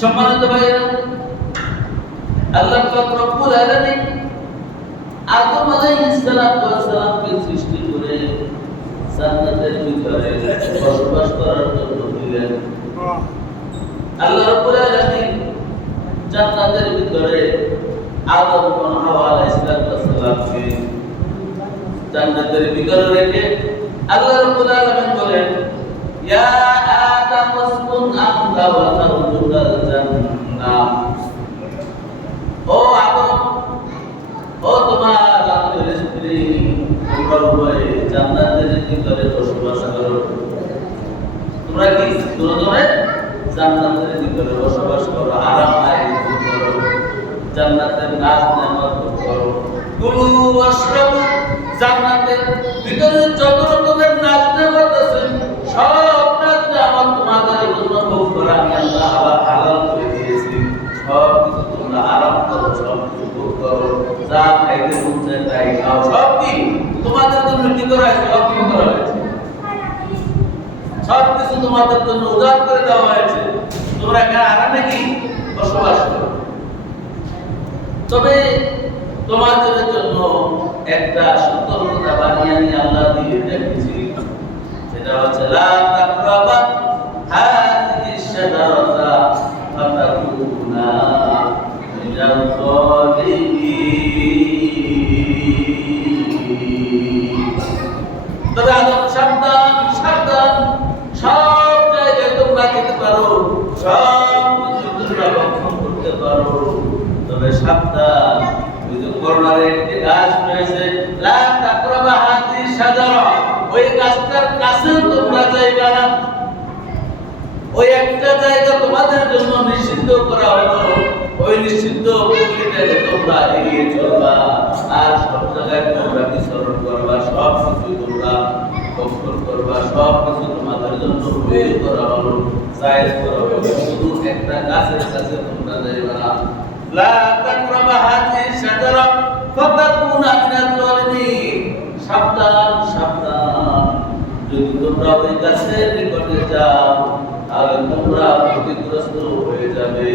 সম্মানিত ভাইরা, আল্লাহ পাক রব্বুল আলামিন আদম আলাইহিস সালামকে সৃষ্টি করে জান্নাতের ভিতরে বসবাস করার জন্য দিলেন। আল্লাহ রাব্বুল আলামিন জান্নাতের ভিতরে আদম এবং হাওয়া আলাইহিস সালামকে জান্নাতের ভিতরে রেখে আল্লাহ রাব্বুল আলামিন বলেন, ইয়া আদম উসকুন আনতা ওয়া যাওজুকাল জান্নাহ। ও আদম, ও তোমার স্ত্রী, তোমরা উভয়ে জান্নাতের ভিতরে বসবাস করো। তোমরা কি দুজনে জান্নাতের ভিতরে বসবাস করো, আরাম আয়েশ করো, জান্নাতের নাজ নেয়ামত করো। কুলু ওয়াশরাবু, জান্নাতের ভিতরে যত রকমের নাজ নেয়ামত আছে সব নাজ নেয়ামত তোমাদের জন্য ভোগ করা আমি আল্লাহ হালাল করে দিয়েছি। সব কিছু তোমরা আরাম করো, সব কিছু ভোগ করো, যা খাইতে মন চায় তাই খাও। সব কি তোমাদের জন্য কি করা হয়েছে? সব কি করা হয়েছে? সব কিছু তোমাদের জন্য উজাড় করে দেওয়া হয়েছে। তোমরা এখানে আরামে কি বসবাস করো। তবে তোমাদের জন্য একটা সতর্কতা বানিয়ে আমি আল্লাহ দিয়ে রেখেছি, সেটা হচ্ছে লা তাকরাবা হাযিহিশ শাজারাতা ফাতাকুনা মিনাল যালিমিন। তবে আদম সাবধান, সাবধান, সব জায়গায় তোমরা যেতে পারো, সব কিছু তোমরা ভক্ষণ করতে পারো, তবে সাবধান, ওই যে কর্নারে একটি গাছ রয়েছে, লা তাকরাবা হাযিহিশ শাজারা, ওই গাছটার কাছে তোমরা যাইবা না। ওই একটা জায়গা তোমাদের জন্য নিষিদ্ধ করা হলো, ওই নিষিদ্ধ পল্লীটাকে তোমরা এড়িয়ে চলবা, আর সব জায়গায় তোমরা বিচরণ করবা, সব কিছু তোমরা ভক্ষণ করবা, সব কিছু তোমাদের জন্য বের করা হলো, জায়েজ করা হলো, শুধু একটা গাছের কাছে তোমরা যাইবা না। লা তাকরাবা হাযিহিশ শাজারা ফাতাকুনা মিনাল যালিমিন। সাবধান, সাবধান, যদি তোমরা ওই গাছের নিকটে যাও তাহলে তোমরা ক্ষতিগ্রস্ত হয়ে যাবে।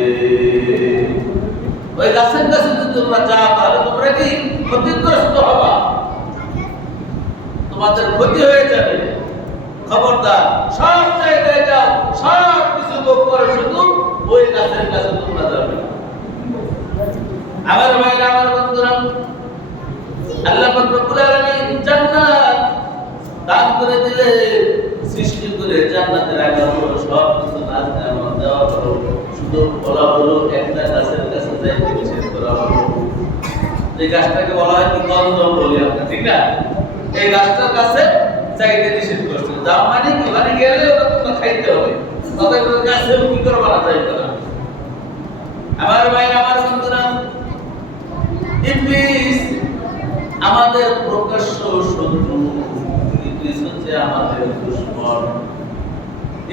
ওই গাছের কাছে যদি তোমরা যাও তাহলে তোমরা কি ক্ষতিগ্রস্ত হবা, তোমাদের ক্ষতি হয়ে যাবে। খবরদার, সব জায়গায় যাও, সব কিছু ভোগ করো, শুধু ওই গাছের কাছে তোমরা যাবে না। আমার ভাইরা, আমার বন্ধুরা, আল্লাহ পাক রব্বুল আলামিন জান্নাত দান করে দিলে, সৃষ্টি করে জান্নাতের আগে হলো সব কিছু নাজ নেয়ামত দেওয়া হলো, শুধু বলা হলো একটা গাছের কাছে যাইতে নিষেধ করা হলো। এই গাছটাকে বলা হয় কি কন্দম বলি আমরা, ঠিক না? এই গাছটার কাছে যাইতে নিষেধ করছে, যাও মানে কি, মানে গেলে ওটা তোমরা খাইতে হবে, অতএব গাছে কি করবা না, যাইতে না। আমার ভাইরা, আমার বন্ধুরা, ইবলিস আমাদের প্রকাশ্য শত্রু, ইবলিস হচ্ছে আমাদের দুশমন।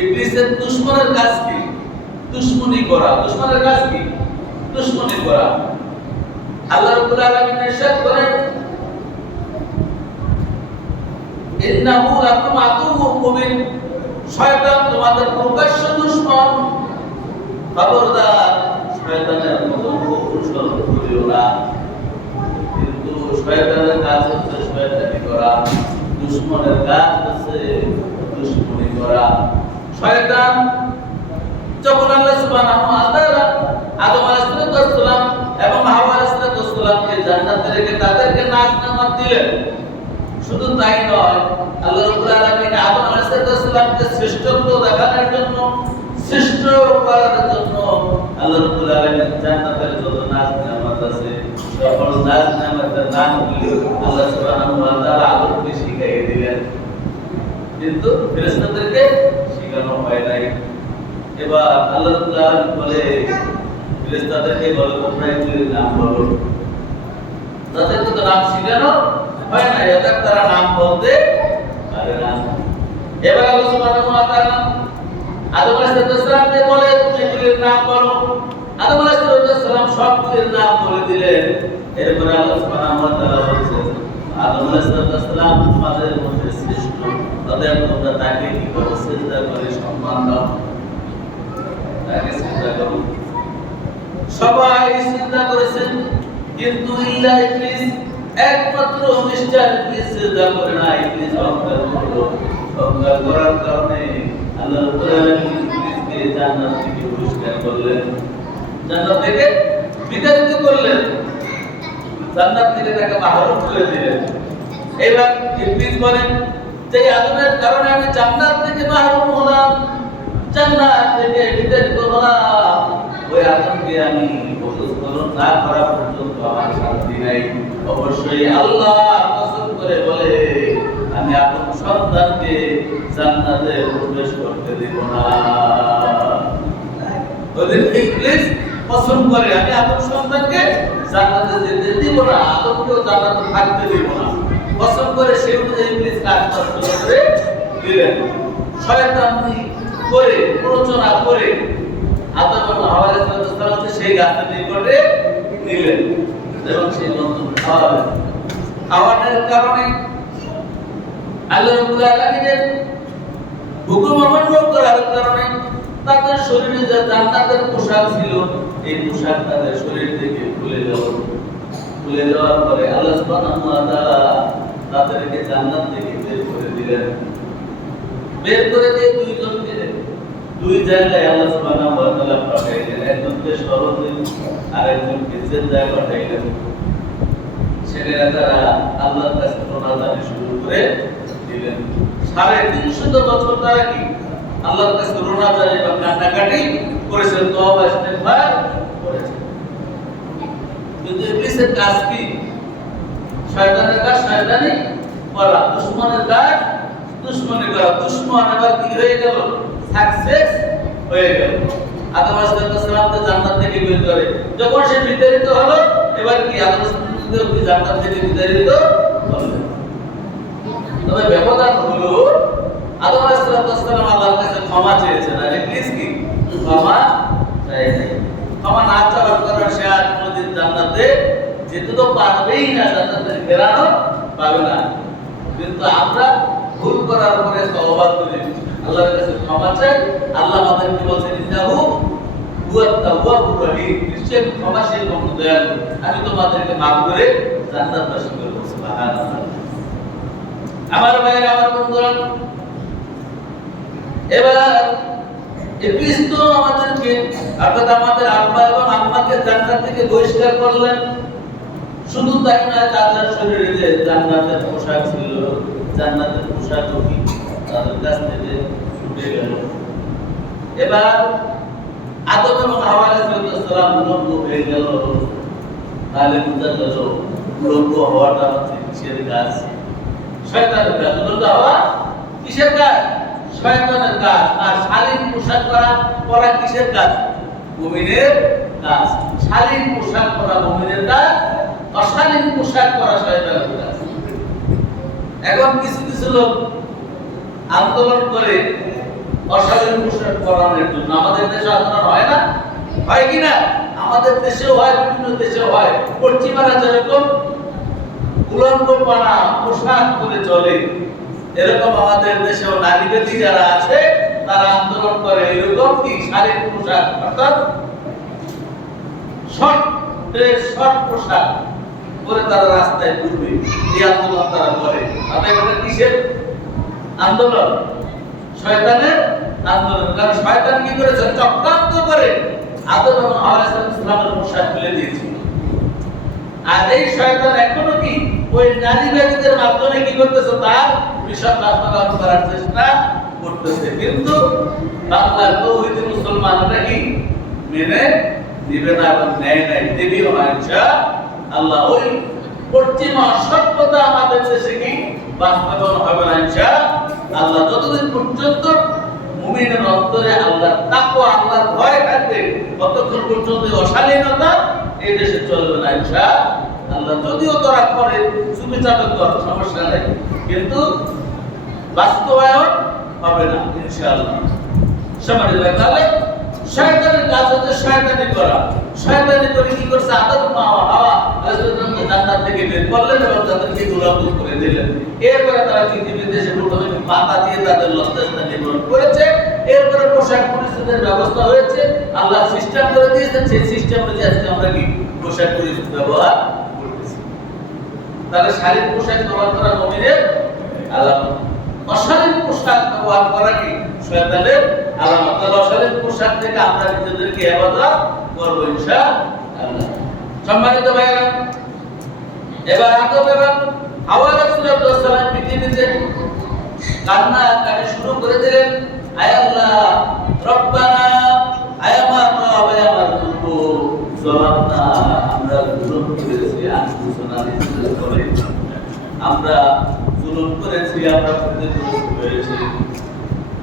ইবলিসের দুশমনের কাজ কি? দুশমনি করা। দুশমনের কাজ কি? দুশমনি করা। আল্লাহ রাব্বুল আলামিন ইরশাদ করেন, ইন্নাহু লাকুম আদুউম মুবিন, শয়তান তোমাদের প্রকাশ্য দুশমন। খবরদার, শয়তানের মতো কৌশল করিও না। কিন্তু শয়তানের কাজ হচ্ছে শয়তানি করা, দুশমনের কাজ হচ্ছে দুশমনি করা। শয়তান যখন আল্লাহ সুবহানাহু ওয়া তাআলা আদম আলাইহিস সালাম এবং হাওয়া আলাইহিস সালামকে জান্নাতে রেখে তাদেরকে নাজ নেয়ামত দিলেন, শুধু তাই নয়, আল্লাহ রাব্বুল আলামিন আদম আলাইহিস সালামকে শ্রেষ্ঠত্ব দেখানোর জন্য, শ্রেষ্ঠ করার জন্য আল্লাহ রাব্বুল আলামিন জান্নাতের যত নাজ নেয়ামত আছে সকল নাজ নেয়ামতের নামগুলো আল্লাহ সুবহানাহু ওয়া তাআলা আদমকে শিখিয়ে দিলেন, কিন্তু ফেরেশতাদেরকে শেখানো হয় নাই। এবার আল্লাহ রাব্বুল আলামিন বলে, ফেরেশতাদেরকে বলে তোমরা এগুলোর নাম বলো। তাদেরকে তো নাম শেখানো হয় না, এদের তারা নাম বলতে পারে না। এবার আল্লাহ সুবহানাহু ওয়া তাআলা আদম আলাইহিস সালামকে বলে তুমি এগুলোর নাম বলো। আদম আলাইহিস সালাম সবগুলোর নাম বলে দিলেন। এরপর আল্লাহ সুবহানাহু ওয়া তাআলা বলেছেন, আদম আলাইহিস সালাম তোমাদের মধ্যে শ্রেষ্ঠ, তাদের তোমরা তাকে কি করো? সিজদা করে সম্মান দাও। তাকে চিন্তা করুন। সবাই চিন্তা করেছেন, কিন্তু ইল্লা ইবলিস, একমাত্র মিস্টার ইবলিস চিন্তা করে না। ইবলিস অহংকার করলো। অহংকার করার কারণে আল্লাহ রাব্বুল আলামিন ইবলিসকে জান্নাত থেকে বহিষ্কার করলেন, জান্নাত থেকে বিতাড়িত করলেন, জান্নাত থেকে তাকে মাহরুম করে দিলেন। এবার ইবলিস বলেন যে আদমের কারণে আমি জান্নাত থেকে মাহরুম হলাম, জান্নাত থেকে বিতাড়িত হলাম, ওই আদমকে আমি বহিষ্করণ না করা পর্যন্ত আমার শান্তি নাই। অবশ্যই আল্লাহ কসম করে বলে আমি আদম সন্তানকে জান্নাতে প্রবেশ করতে দেব না। ওদের ইবলিস কসম করে আমি আদম সন্তানকে জান্নাতে যেতে দিব না, আদমকেও জান্নাতে থাকতে দেব না। কসম করে সেই অনুযায়ী ইবলিস কাজ শুরু করে দিলেন। শয়তানি করে প্ররোচনা করে আদম এবং হাওয়া আলাইহিস সালামকে সেই গাছের নিকটে নিলেন এবং সেই বন্ধন খাওয়ালেন। খাওয়ানোর কারণে আল্লাহ রাব্বুল আলামিনের হুকুম অমান্য করার কারণে তাদের শরীরে যে জান্নাতের পোশাক ছিল, এই পোশাক তাদের শরীর থেকে খুলে গেল। খুলে যাওয়ার পরে আল্লাহ সুবহানাহু ওয়া তাআলা তাদেরকে জান্নাত থেকে বের করে দিলেন। বের করে দিয়ে দুইজনকে দুই জায়গায় আল্লাহ সুবহানাহু ওয়া তাআলা পাঠাইলেন। একজনকে সরজে আর একজনকে জেদ্দায় পাঠাইলেন। ছেলেরা তারা আল্লাহর কাছে প্রণাজানি শুরু করে দিলেন। 350 বছর তারা কি আল্লাহর কাছে প্রণাজানি বা কান্নাকাটি করেছেন, তওবা ইস্তিগফার করেছেন। কিন্তু ইবলিসের কাজ কি? শয়তানের কাজ শয়তানি করা, দুশমনের কাজ দুশমনি করা। দুশমন এবার কি হয়ে গেল? সাকসেস হয়ে গেল। আদম আলাইহিস সালামকে জান্নাত থেকে বের করে যখন সে বিতাড়িত হলো, এবার কি আদম আলাইহিস জান্নাত থেকে বিতাড়িত হলেন। তবে ব্যবধান হলো আদম আলাইহিস সালাম আল্লাহর কাছে ক্ষমা চেয়েছেন, আর ইবলিস কি ক্ষমা চায় নাই। ক্ষমা না চাওয়ার কারণে সে আর কোনোদিন জান্নাতে যেতে তো পারবেই না, জান্নাতে ফেরানো পাবে না। কিন্তু আমরা ভুল করার পরে তওবা করি, আল্লাহর কাছে ক্ষমা চাই। আল্লাহ আমাদেরকে বলেন ইন্নাহু হুয়াত তাওয়াবুর রহিম, নিশ্চয়ই ক্ষমাশীল এবং দয়ালু, আমি তোমাদেরকে মাফ করে জান্নাতবাসী করব। সুবহানাল্লাহ। আমার ভাইরা, আমার বন্ধুরা, এবার ইবলিস তো আমাদেরকে অর্থাৎ আমাদের আব্বা এবং আম্মাকে জান্নাত থেকে বহিষ্কার করলেন। শুধু তাই না, তাদের শরীরে যে জান্নাতের পোশাক ছিল, জান্নাতের পোশাকও কি তাদের কাছ থেকে ছুটে গেল। এবার আদম এবং হাওয়া আলাইহিস সালাম উলঙ্গ হয়ে গেল। তাহলে বুঝা গেল উলঙ্গ হওয়াটা হচ্ছে কিসের কাজ? শয়তানের কাজ। উলঙ্গ হওয়া কিসের কাজ? শয়তানের কাজ। আর শালীন পোশাক পরা কিসের কাজ? মুমিনের কাজ। শালীন পোশাক পরা মুমিনের কাজ, অশালীন পোশাক পরা শয়তানের কাজ। এখন কিছু কিছু লোক আন্দোলন করে অশালীন পোশাক পরানোর জন্য। আমাদের দেশে আন্দোলন হয় না? হয় কি না? আমাদের দেশেও হয়, বিভিন্ন দেশেও হয়। পশ্চিমারা যেরকম উলঙ্গ পানা পোশাক করে চলে, এরকম আমাদের দেশেও নারীবাদী যারা আছে তারা আন্দোলন করে এরকম কি শালীন পোশাক, অর্থাৎ শর্ট ড্রেস, শর্ট পোশাক পরে তারা রাস্তায় ঘুরবে। এই আন্দোলন তারা করে। তাদের এটা কিসের আন্দোলন? শয়তানের আন্দোলন। কারণ শয়তান কি করেছে? চক্রান্ত করে আদম এবং হাওয়া আলাইহিস সালামের পোশাক খুলে দিয়েছিল। আর এই শয়তান এখনো কি ওই নারীবাদীদের মাধ্যমে কি করতেছে? তার মিশন বাস্তবায়ন করার চেষ্টা করতেছে। কিন্তু বাংলার তৌহিদি মুসলমানরা কি মেনে নিবে না এবং নেয় নাই, দেবেও না ইনশাআল্লাহ। ওই পশ্চিমা সভ্যতা আমাদের দেশে কি বাস্তবায়ন হবে না ইনশাআল্লাহ। যতদিন পর্যন্ত মুমিনের অন্তরে আল্লাহর তাকওয়া, আল্লাহর ভয় থাকবে, ততক্ষণ পর্যন্ত অশালীনতা এই দেশে চলবে না ইনশাআল্লাহ। যদিও তারা করে চুপি চাপে কর, সমস্যা নেই, কিন্তু বাস্তবায়ন হবে না ইনশাআল্লাহ। সম্মানিত ভাই, তাহলে শয়তানের কাজ হচ্ছে শয়তানি করা। শয়তানি করে কি করছে? আদম এবং হাওয়া আলাইহিসসালামকে জান্নাত থেকে বের করলেন এবং তাদেরকে গোলাম করে দিলেন। এরপরে তারা পৃথিবীর দেশে প্রথমে পাতা দিয়ে তাদের লজ্জাস্থান নিবারণ করেছে। এরপরে পোশাক পরিচ্ছদের ব্যবস্থা হয়েছে, আল্লাহ সিস্টেম করে দিয়েছেন, সেই সিস্টেম অনুযায়ী আজকে আমরা কি পোশাক পরিচ্ছদ ব্যবহার করতেছি। তাহলে শারীরিক পোশাক ব্যবহার করা মুমিনের আলামত, অশালীন পোশাক ব্যবহার করা কি শয়তানের আলামত। তাহলে অশালীন পোশাক থেকে আমরা নিজেদেরকে হেফাজত করবো ইনশাআল্লাহ। সম্মানিত ভাইরা, এবার আদম এবং হাওয়া আলাইহিস সালাম পৃথিবীতে কান্নাকাটি শুরু করে দিলেন। আয় আল্লাহ, রব্বানা, আয় আমার রব, আয় আমার প্রভু, জলামনা, আমরা জুলুম করেছি, আমরা জুলুম করেছি, আমরা ক্ষতিগ্রস্ত হয়েছি।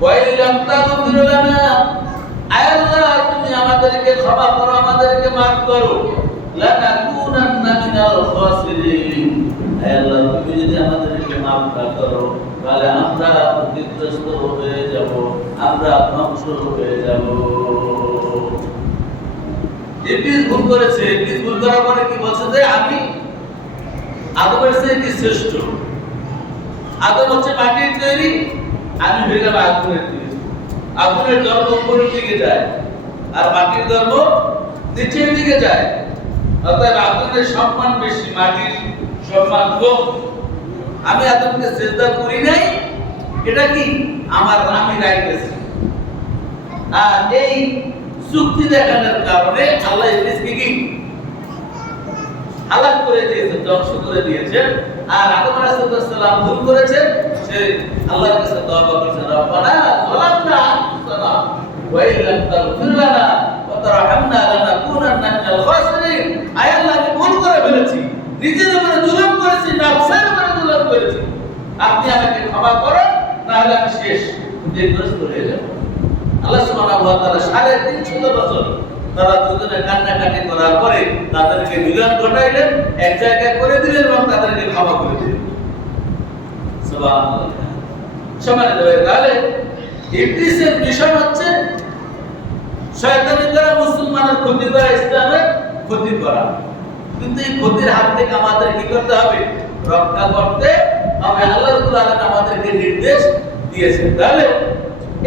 ওয়াইলাম তাগফির লানা, আয় আল্লাহ তুমি আমাদেরকে ক্ষমা করো, আমাদেরকে maaf করো। লানাকুনান্না মিনাল খাসিরিন, আয় আল্লাহ তুমি যদি আমাদেরকে maaf না করো তাহলে আমরা ক্ষতিগ্রস্ত হয়ে যাব, আমরা ধ্বংস হয়ে যাব। ইবলিস ভুল করেছে। ইবলিস ভুল করার পরে কি বলছে যে আমি আদমের চেয়ে কি শ্রেষ্ঠ। আদম হচ্ছে মাটির তৈরি, আমি হয়ে গেলাম আগুনের তৈরি। আগুনের ধর্ম উপরের দিকে যায় আর মাটির ধর্ম নিচের দিকে যায়। অর্থাৎ আগুনের সম্মান বেশি, মাটির সম্মান কম। আমি আদমকে সিজদা করি নাই, এটা কি আমার আমি রাইট আছে। আর এই যুক্তি দেখানোর কারণে আল্লাহ ইবলিসকে কি হালাক করে দিয়েছে, ধ্বংস করে দিয়েছে। আর আদম আলাইহিস সালাম ভুল করেছেন, সে আল্লাহর কাছে তওবা করেছে, রব্বানা যালামনা আনফুসানা ওয়া ইল্লাম তাগফির লানা ওয়া তারহামনা লানাকুনান্না মিনাল খাসিরিন। আয় আল্লাহ, আমি ভুল করে ফেলেছি, নিজের উপরে জুলুম করেছি, নফসের উপরে জুলুম করেছি, আপনি আমাকে ক্ষমা করেন, না হলে আমি শেষ, ক্ষতিগ্রস্ত হয়ে যাব। আল্লাহ সুবহানাহু ওয়া তাআলা 350 বছর তারা দুজনে কান্নাকাটি করার পরে তাদেরকে মিলন ঘটাইলেন, এক জায়গায় করে দিলেন এবং তাদেরকে ক্ষমা করে দিলেন। সুবহানাল্লাহ। সম্মানিত ভাই, তাহলে ইবলিসের মিশন হচ্ছে শয়তানি দ্বারা মুসলমানের ক্ষতি করা, ইসলামের ক্ষতি করা। কিন্তু এই ক্ষতির হাত থেকে আমাদের কি করতে হবে? রক্ষা করতে হবে। আল্লাহ রাব্বুল আলামিন আমাদেরকে নির্দেশ দিয়েছেন। তাহলে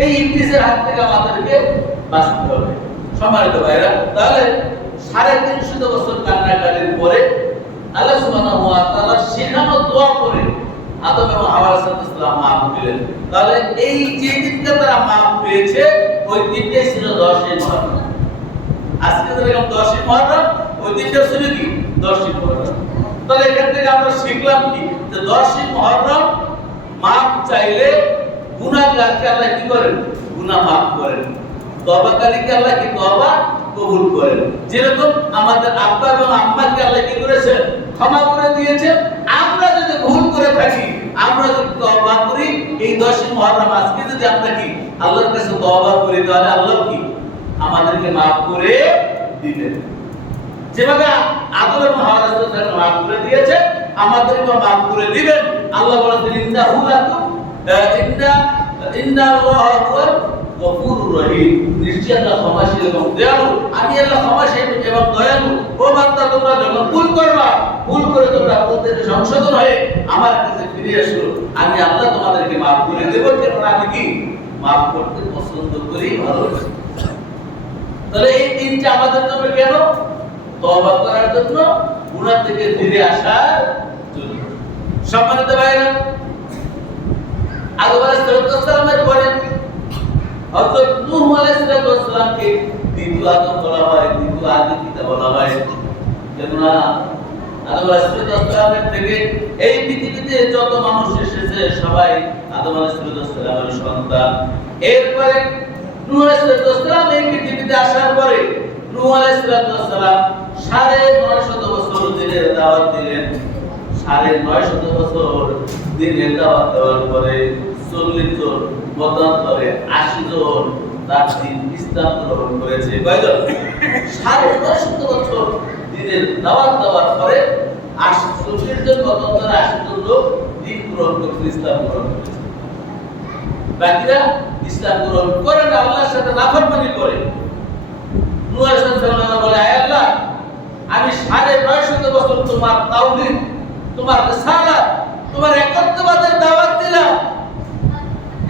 এই ইবলিসের হাত থেকে আমাদেরকে বাঁচতে হবে। সম্মানিত ভাইরা, তাহলে 350 বছর কান্নাকাটির পরে আল্লাহ সুবহানাহু ওয়া তাআলা শেখানো দোয়া করে আদম এবং হাওয়া আলাইহিস সালাম maaf দিলেন। তাহলে এই যে দিনটা তারা maaf পেয়েছে, ওই দিনটাই ছিল 10ই মুহররম। আজকে যেরকম 10ই মুহররম, ওই দিনটা ছিল কি 10ই মুহররম। তাহলে এখান থেকে আমরা শিখলাম কি, যে 10ই মুহররম maaf চাইলে গুনাহগারকে আল্লাহ কি করেন? গুনাহ maaf করেন। তওবাকারীকে আল্লাহ কি তওবা কবুল করেন। যেরকম আমাদের আব্বা এবং আম্মাকে আল্লাহ কি করেছেন? ক্ষমা করে দিয়েছেন। আমরা যদি ভুল করে থাকি, আমরা যদি তওবা করি, এই 10ই মুহররম আজকে যদি আমরা কি আল্লাহর কাছে তওবা করি, তাহলে আল্লাহ কি আমাদেরকে maaf করে দিবেন। যেভাবে আদম এবং হাওয়া আলাইহিস সালাম maaf করে দিয়েছে, আমাদেরকেও maaf করে দিবেন। আল্লাহ বলেছেন ইন্নাহু লাকুম ইন্নাল্লাহা হুয়াল গফুরুর রহিম, নিশ্চয়ই আল্লাহ ক্ষমাশীল এবং দয়ালু। আমি আল্লাহ ক্ষমাশীল এবং দয়ালু। ও বান্দা, তোমরা যখন ভুল করবা, ভুল করে তোমরা প্রত্যেকটা সংশোধন হয়ে আমার কাছে ফিরে এসো, আমি আল্লাহ তোমাদেরকে maaf করে দেব। কারণ আমি কি maaf করতে পছন্দ করি, ভালোবাসি। তাহলে এই দিনটা আমাদের জন্য কেন? তওবা করার জন্য, গুনাহ থেকে ফিরে আসার জন্য। সম্মানিত ভাইরা, আদম আলাইহিস সালামের পরে হযরত নূহ আলাইহিস সালামকে দ্বিতীয় আদম বলা হয়, দ্বিতীয় আদি পিতা বলা হয়। কেননা আদম আলাইহিস সালামের থেকে এই পৃথিবীতে যত মানুষ এসেছে সবাই আদম আলাইহিস সালামের সন্তান। এরপরে নূহ আলাইহিস সালাম এই পৃথিবীতে আসার পরে নূহ আলাইহিস সালাম 950 বছর দিনের দাওয়াত দিলেন। 950 বছর দিনের দাওয়াত দেওয়ার পরে 40 জন, মতান্তরে 80 জন তার দিন ইসলাম গ্রহণ করেছে। কয়জন? 950 বছর দিনের দাওয়াত দেওয়ার পরে 40 জন, মতান্তরে 80 জন লোক দিন গ্রহণ করেছে, ইসলাম গ্রহণ করেছে। বাকিরা ইসলাম গ্রহণ করে না, আল্লাহর সাথে নাফরমানি করে। নূহ আলাইহিস সালাম বলে, আয় আল্লাহ, আমি 950 বছর তোমার তাওহীদ, তোমার রিসালাত, তোমার একত্ববাদের দাওয়াত দিলাম,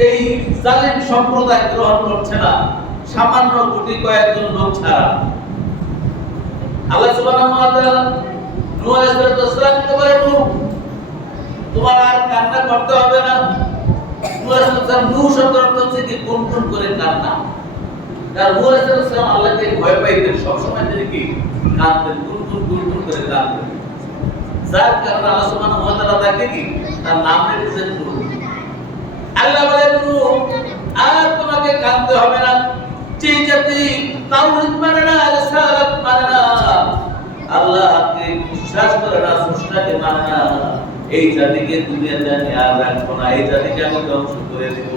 এই জালিম সম্প্রদায় গ্রহণ করছে না, সামান্য গুটি কয়েকজন লোক ছাড়া। আল্লাহ সুবহানাহু ওয়া তাআলা নূহ আলাইহিস সালামকে বলেন, নূহ তোমার আর কান্না করতে হবে না। নূহ আলাইহিস সালাম, নূহ শব্দের অর্থ হচ্ছে কি গুনগুন করে কান্না। কারণ নূহ আলাইহিস সালাম আল্লাহকে ভয় পাইতেন, সবসময় তিনি কি কাঁদতেন, গুনগুন করে কাঁদতেন। যার কারণে আল্লাহ সুবহানাহু ওয়া তাআলা তাকে কি তার নাম রেখেছেন নূহ। আল্লাহ বলেন, নূহ আর তোমাকে কাঁদতে হবে না। যে জাতি তাওহীদ মানে না, রিসালাত মানে না, আল্লাহকে বিশ্বাস করে না, স্রষ্টাকে মানে না, এই জাতিকে দুনিয়াতে আমি আর রাখবো না, এই জাতিকে আমি ধ্বংস করে দেব।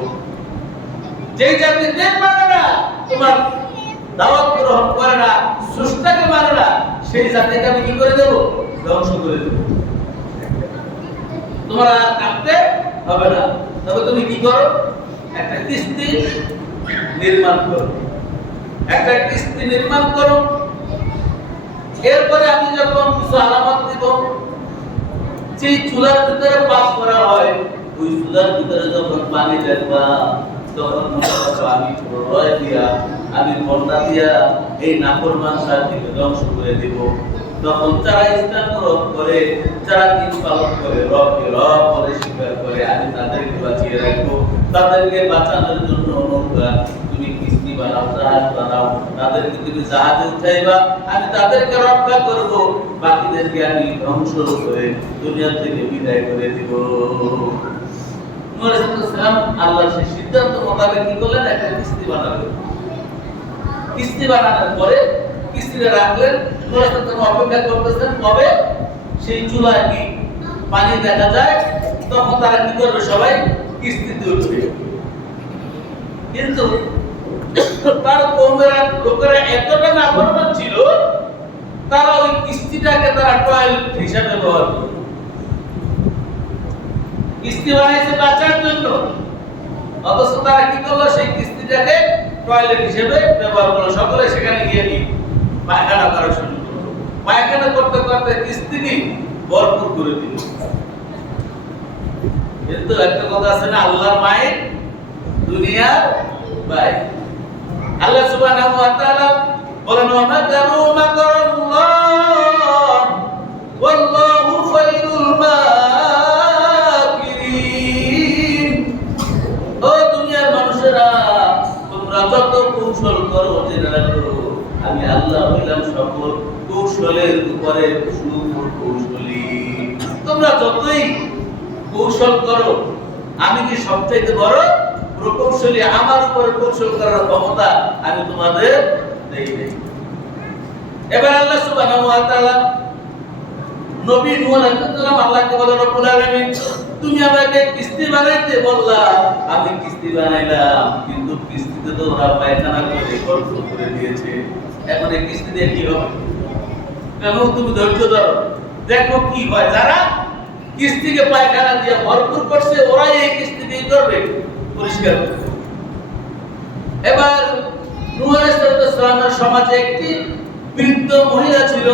যে জাতি দিন মানে না, তোমার দাওয়াত গ্রহণ করে না, স্রষ্টাকে মানে না, সেই জাতিকে আমি কি করে দেব? ধ্বংস করে দেব। তোমার আর কাঁদতে হবে না। তবে তুমি কি করো? একটা কিস্তি নির্মাণ করো, একটা কিস্তি নির্মাণ করো। এরপরে আমি যখন কিছু আলামত দিব, যে চুলার ভিতরে পাক করা হয়, ওই চুলার ভিতরে যখন পানি দেখবা, তখন আমি প্রলয় দিয়া, আমি বন্যা দিয়া এই নাফরমান জাতিকে ধ্বংস করে দিব। তখন যারা ইসলাম গ্রহণ করে, যারা দিন পালন করে, রবকে রব বলে স্বীকার করে, আমি তাদেরকে বাঁচিয়ে রাখবো। তাদেরকে বাঁচানোর জন্য নৌকা তুমি কিস্তি বানাও, জাহাজ বানাও, তাদেরকে তুমি জাহাজে উঠাইবা, আমি তাদেরকে রক্ষা করব, বাকিদেরকে আমি ধ্বংস করে দুনিয়া থেকে বিদায় করে দিব। নূহ আলাইহিস সালাম আল্লাহর সেই সিদ্ধান্ত মোতাবেক কি করলেন? একটা কিস্তি বানালেন। কিস্তি বানানোর পরে কিস্তিতে রাখলেন। নূহ আলাইহিস সালাম অপেক্ষা করতেছেন কবে সেই চুলায় কি পানি দেখা যায়, তখন তারা কি করবে? সবাই কিস্তিতে উঠবে। কিন্তু তার কওমের লোকেরা এতটা নাফরমান ছিল, তারা ওই কিস্তিটাকে তারা টয়লেট হিসাবে ব্যবহার করত। কিস্তি বানাইছে বাঁচার জন্য, অথচ তারা কি করলো? সেই কিস্তিটাকে টয়লেট হিসেবে ব্যবহার করলো। সকলে সেখানে গিয়ে কি পায়খানা করা শুরু করলো। পায়খানা করতে করতে কিস্তি কি ভরপুর করে দিল। কিন্তু একটা কথা আছে না, আল্লাহর মায়ের দুনিয়ার ভাই। আল্লাহ সুবহানাহু ওয়া তাআলা বলেন, ওয়া মাকারু মাকারাল্লাহ ওয়াল্লাহু খায়রুল মাকিরিন। ও দুনিয়ার মানুষেরা, তোমরা যত কৌশল করো জেনে রাখো, আমি আল্লাহ হইলাম সকল কৌশলের উপরে সুকৌশলী। তোমরা যতই কৌশল করো, আমি কি সবচাইতে বড় প্রকৌশলী? আমার উপরে কৌশল করার ক্ষমতা আমি তোমাদের দেই নাই। এবার আল্লাহ সুবহানাহু ওয়া তাআলা নবী নূহ আলাইহিস সালাম আল্লাহকে বলে, রব্বুল আলামিন, তুমি আমাকে কিস্তি বানাইতে বললা, আমি কিস্তি বানাইলাম, কিন্তু কিস্তিতে তো ওরা পায়খানা করে খরচ করে দিয়েছে। এখন এই কিস্তি দিয়ে কি হবে? কেন তুমি ধৈর্য ধরো, দেখো কি হয়। যারা কিস্তিকে পায়খানা দিয়ে ভরপুর করছে, ওরাই এই কিস্তি দিয়ে করবে পরিষ্কার করবে। এবার নূহ আলাইহিস সালামের সমাজে একটি বৃদ্ধ মহিলা ছিল,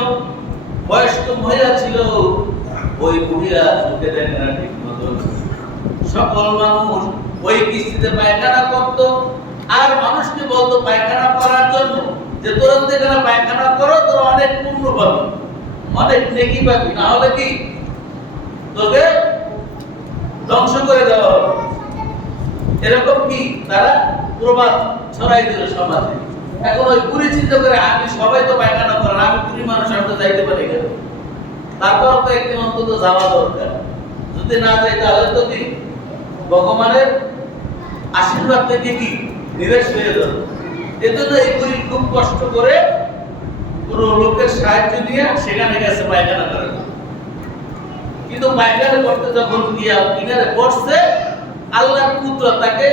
বয়স্ক মহিলা ছিল। ওই মহিলা চোখে দেখে না ঠিক মতো। সকল মানুষ ওই কিস্তিতে পায়খানা করত, আর মানুষকে বলতো পায়খানা করার জন্য যে তোরা যদি এখানে পায়খানা করো, তোরা অনেক পুণ্য পাবি, অনেক নেকি পাবি, না হলে কি তোকে ধ্বংস করে দেওয়া হবে। এরকম কি তারা প্রবাদ ছড়াই দিল সমাজে। এখন ওই পুরি চিন্তা করে, আমি সবাই তো পায়খানা করেন, আমি পুরি মানুষ, আমি তো যাইতে পারি কেন? তারপর তো একদিন অন্তত যাওয়া দরকার। যদি না যাই তাহলে তো কি ভগবানের আশীর্বাদ থেকে কি নিরাশ হয়ে যাবে। এজন্য এই পুরি খুব কষ্ট করে কোন লোকের সাহায্য নিয়ে সেখানে গেছে পায়খানা করার জন্য। কিন্তু পায়খানা করতে যখন গিয়া কিনারে বসছে, আল্লাহর কুদরত তাকে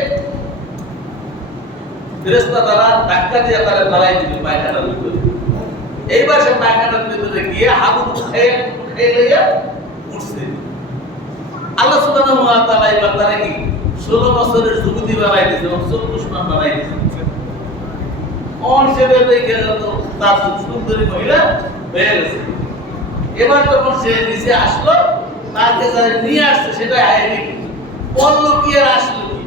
ফেরেশতা দ্বারা ধাক্কা দিয়ে তারা দাঁড়াই দিল পায়খানার ভিতরে। এইবার সে পায়খানার ভিতরে গিয়ে হাবুডু খেয়ে লইয়া উঠছে। আল্লাহ সুবহানাহু ওয়া তাআলা এবার তারা কি 16 বছরের যুবতী বানাই দিয়েছে, 24 মান বানাই দিয়েছে। অন সেবে দেখে তো তার সুন্দরী মহিলা হয়ে গেছে। এবার যখন সে নিচে আসলো, তাকে যারা নিয়ে আসছে সেটা আইনি বললো কি আর আসলো কি।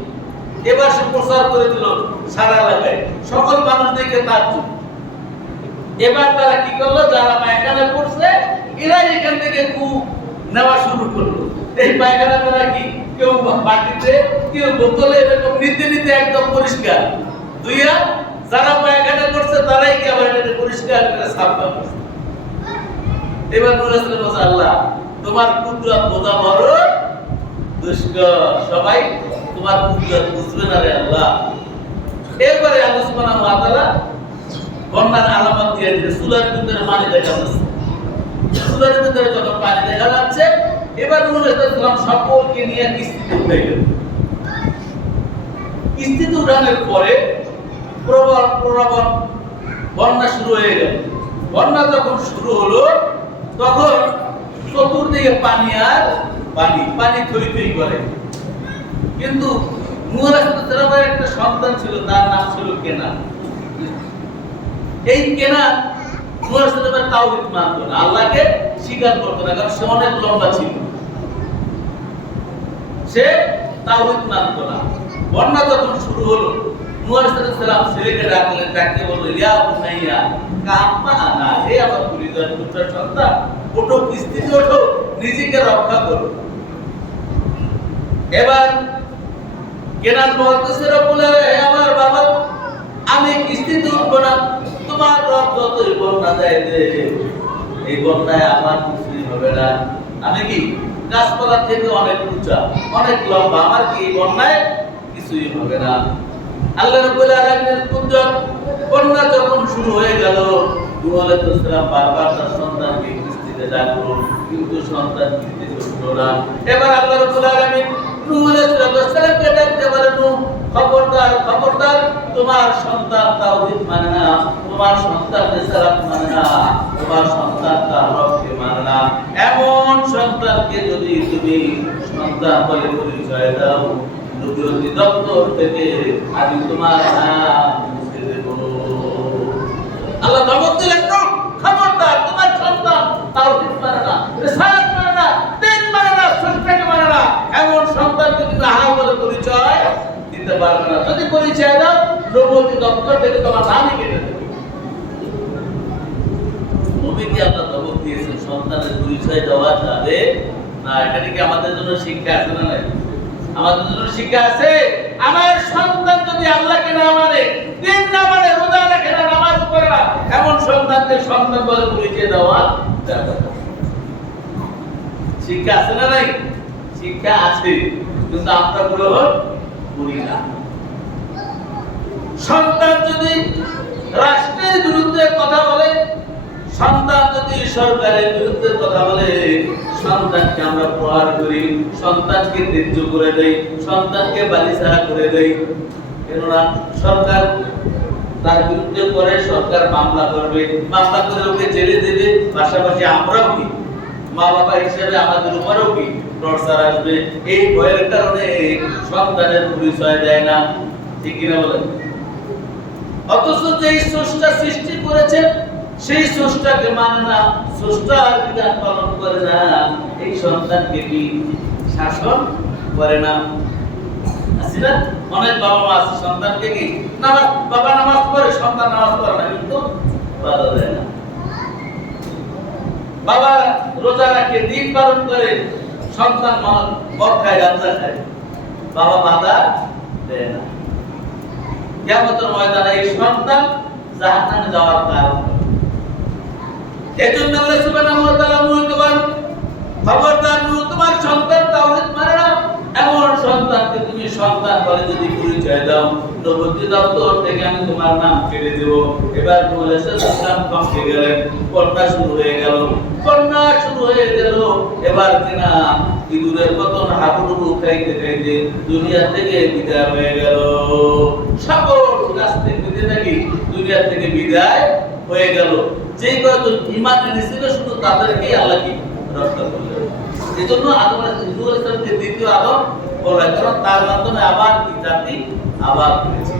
এবার সে প্রচার করে দিল সারা এলাকায়, সকল মানুষ দেখে তার চুপ। এবার তারা কি করলো, যারা পায়খানা করছে এরা এখান থেকে কূপ নেওয়া শুরু করলো। এই পায়খানা করা কি কেউ বাটিতে কেউ বোতলে এরকম নিতে নিতে একদম পরিষ্কার দুইয়া, যারা পায়খানা করছে তারাই কি আবার এটাকে পরিষ্কার করে সাফ করছে। এবার বলেছিল আল্লাহ তোমার কুদরত বোঝা বড় দুষ্কর, সবাই তোমার কুদরত বুঝবে না রে আল্লাহ। এরপরে আল্লাহ সুবহানাহু ওয়া তাআলা বন্যার আলামত দিয়ে দিলেন, চুলার ভিতরে পানি দেখা যাচ্ছে। চুলার ভিতরে যখন পানি দেখা যাচ্ছে, এবার নূহ আলাইহিস সালাম সকলকে নিয়ে কিস্তিতে উঠে গেলেন। কিস্তিতে উঠানোর পরে প্রবল বন্যা শুরু হয়ে গেল। বন্যা যখন শুরু হলো তখন চতুর্দিকে পানি আর পানি পানি থই থই করে। কিন্তু নূহ আলাইহিস সালামের একটা সন্তান ছিল, তার নাম ছিল কেনান। এই কেনান নূহ আলাইহিস সালামের তাওহীদ মানতো না, আল্লাহকে স্বীকার করতো না, কারণ সে অনেক লম্বা ছিল, সে তাওহীদ মানতো না। বন্যা যখন শুরু হলো নূহ আলাইহিস সালাম ছেলেকে ডাকলেন, ডাকতে বললেন ইয়া বুনাইয়া কাম্মা আনা, হে আমার পরিবার পুত্র সন্তান, ওঠো, কিস্তিতে ওঠো, নিজেকে রক্ষা করো। এবার কেনান বলতেছে রব্বুল আলামিন, হে আমার বাবা, আমি কিস্তিতে উঠবো না, তোমার রব যতই বন্যা দেয় দে, এই বন্যায় আমার কিছুই হবে না। আমি কি গাছপালা থেকে অনেক উঁচা, অনেক লম্বা, আমার কি এই বন্যায় কিছুই হবে না। আল্লাহ রাব্বুল আলামিনের কুদরত। বন্যা যখন শুরু হয়ে গেল, নূহ আলাইহিস সালাম বারবার তার সন্তানকে কিস্তিতে ডাকলো, কিন্তু সন্তান কিস্তিতে উঠলো না। এবার আল্লাহ রাব্বুল আলামিন নূহ আলাইহিস সালামকে ডাকতে বলেন, নূহ খবরদার, খবরদার, তোমার সন্তান তাওহীদ মানে না, তোমার সন্তান রিসালাত মানে না, তোমার সন্তান তার রবকে মানে না। এমন সন্তানকে যদি তুমি সন্তান বলে পরিচয় দাও, নবী দপ্তর থেকে আমি তোমার নাম মুছে দেব। আল্লাহ ধমক দিলেন, খবরদার, তোমার সন্তান তাওহীদ মানে না, রিসালাত মানে না, দ্বীন মানে না, স্রষ্টাকে মানে না, এমন সন্তানকে তুমি হা বলে পরিচয় দিতে পারবে না। যদি পরিচয় দাও, নবী দপ্তর থেকে তোমার নামই কেটে দেবে। নবীকে আল্লাহ ধমক দিয়েছেন, সন্তানের পরিচয় দেওয়া যাবে না। এটা কি আমাদের জন্য শিক্ষা আছে না নাই? আমাদের জন্য শিক্ষা আছে। আমার সন্তান যদি আল্লাহকে না মানে, দিন না মানে, রোজা রাখে না, নামাজ পড়ে না, এমন সন্তানকে সন্তান বলে পরিচয় দেওয়া যাবে না। শিক্ষা আছে না নাই? শিক্ষা আছে, কিন্তু আমরা গ্রহণ করি না। সন্তান যদি রাষ্ট্রের বিরুদ্ধে কথা বলে, সন্তান যদি সরকারের বিরুদ্ধে কথা বলে, সন্তানকে আমরা প্রহার করি, সন্তানকে ত্যায্য করে দেই, সন্তানকে বালিছাড়া করে দেই। কেননা সরকার তার বিরুদ্ধে করে, সরকার মামলা করবে, মামলা করে ওকে জেলে দেবে, পাশাপাশি আমরাও কি মা বাবা হিসেবে আমাদের উপরেও কি টর্চার আসবে। এই ভয়ের কারণে সন্তানের পরিচয় দেয় না, ঠিক কিনা বলেন? অথচ যেই স্রষ্টা সৃষ্টি করেছে সেই স্রষ্টাকে মানে না, স্রষ্টার বিধান পালন করে না, এই সন্তানকে কি শাসন করে না? আছে না? অনেক বাবা মা আছে, সন্তানকে কি নামাজ, বাবা নামাজ পড়ে, সন্তান নামাজ পড়ে না, কিন্তু বাধা দেয় না। বাবা রোজা রাখে, দিন পালন করে, সন্তান মদ খায়, গাঁজা খায়, বাবা বাধা দেয় না। কিয়ামতের ময়দানে এই সন্তান জাহান্নামে যাওয়ার কারণ। এজন্য আল্লাহ সুবহানাহু ওয়া তাআলা নূহকে বলেন, খবরদার নূহ, তোমার সন্তান তাওহীদ মানে না, এমন সন্তানকে তুমি সন্তান বলে যদি পরিচয় দাও, নবী দপ্তর থেকে আমি তোমার নাম কেটে দেব। এবার নূহ আলাইহিস সালাম কমে গেলেন, বন্যা শুরু হয়ে গেল। বন্যা শুরু হয়ে গেল, এবার কিনা ইঁদুরের মতন হাবুডুবু খাইতে খাইতে দুনিয়া থেকে বিদায় হয়ে গেল। সকল গাছ থেকে নাকি দুনিয়া থেকে বিদায় হয়ে গেল। যেই কয়জন ঈমান এনেছিল শুধু তাদেরকেই আল্লাহ কি রক্ষা করলেন। এজন্য আদম আলাইহিস সালামকে দ্বিতীয় আদম বলা হয়, কারণ তার মাধ্যমে আবার কি জাতি আবার হয়েছে।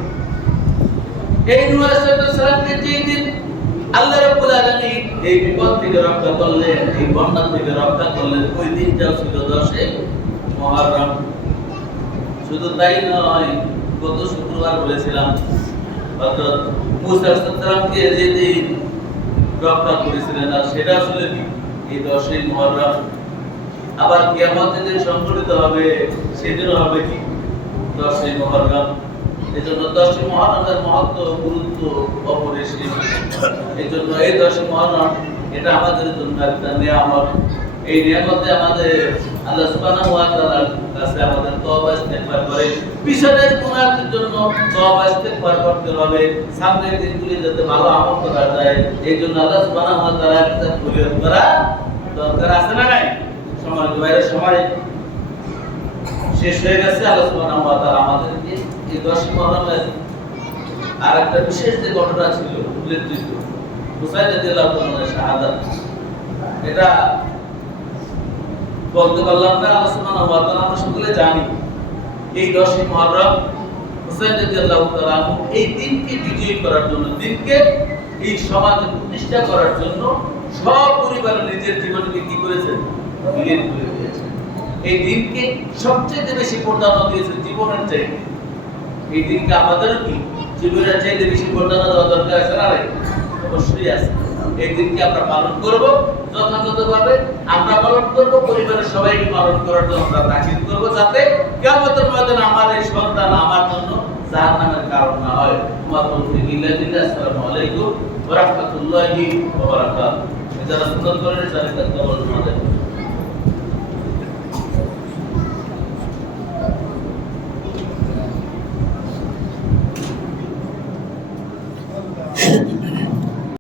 এই নূহ আলাইহিস সালামকে যেদিন আল্লাহ রাব্বুল আলামিন এই বিপদ থেকে রক্ষা করলেন, এই বন্যা থেকে রক্ষা করলেন, ওই দিনটাও ছিল 10 মুহররম। শুধু তাই নয়, গত শুক্রবার বলেছিলাম হযরত মুসা সাল্লামকে যেদিন রক্ষা করেছিলেন আর সেটা আসলে কি এই 10ই মুহররম। আবার কিয়ামতের দিন সংঘটিত হবে সেদিনও হবে কি 10ই মুহররম। এজন্য 10ই মুহররমের মহত্ব গুরুত্ব অপরিসীম। এজন্য এই 10ই মুহররম এটা আমাদের জন্য একটা নিয়ামত। এই নিয়ামতে আমাদের আল্লাহ সুবহানাহু ওয়া তাআলার কাছে আমাদের তওবা ইস্তেগফার করে পিছনের গুনাহের জন্য তওবা ইস্তেগফার করতে হবে, সামনের দিনগুলি যাতে ভালো আমল করা যায়। এইজন্য আল্লাহ সুবহানাহু ওয়া তাআলার কাছে ফরিয়াদ করা দরকার আছে না নাই? সময় শেষ হয়ে গেছে। আল্লাহ সুবহানাহু ওয়া তাআলা আমাদেরকে এই 10ই মুহররমের আরেকটা বিশেষ যে ঘটনা ছিল উল্লেখযোগ্য হুসাইন রাদিয়াল্লাহু তাআলার শাহাদাত, এটা বলতে পারলাম না। আল্লাহ সুবহানাহু ওয়া তাআলা আমরা সকলে জানি এই 10ই মুহররম হুসাইন রাদিয়াল্লাহু তাআলা এই দিনকে বিজয়ী করার জন্য, দিনকে এই সমাজে প্রতিষ্ঠা করার জন্য সব পরিবার নিজের জীবনকে কি করেছেন? বিলীন করে দিয়েছেন। এই দিনকে সবচেয়ে বেশি প্রাধান্য দিয়েছেন জীবনের চাইতে। এই দিনকে আমাদের কি জীবনের চাইতে বেশি প্রাধান্য দেওয়া দরকার আছে না? অবশ্যই আছে। এই দিনকে আমরা পালন করব যথাযথভাবে, আমরা পালন করব, পরিবারের সবাইকে পালন করার জন্য আমরা তাকিদ করব, যাতে কিয়ামতের ময়দানে আমার এই সন্তান আমার জন্য জাহান্নামের কারণ না হয়। আসসালামু আলাইকুম ওয়া রাহমাতুল্লাহি ওয়া বারাকাতুহু। যারা সুন্নাত করেন তাদের কাছে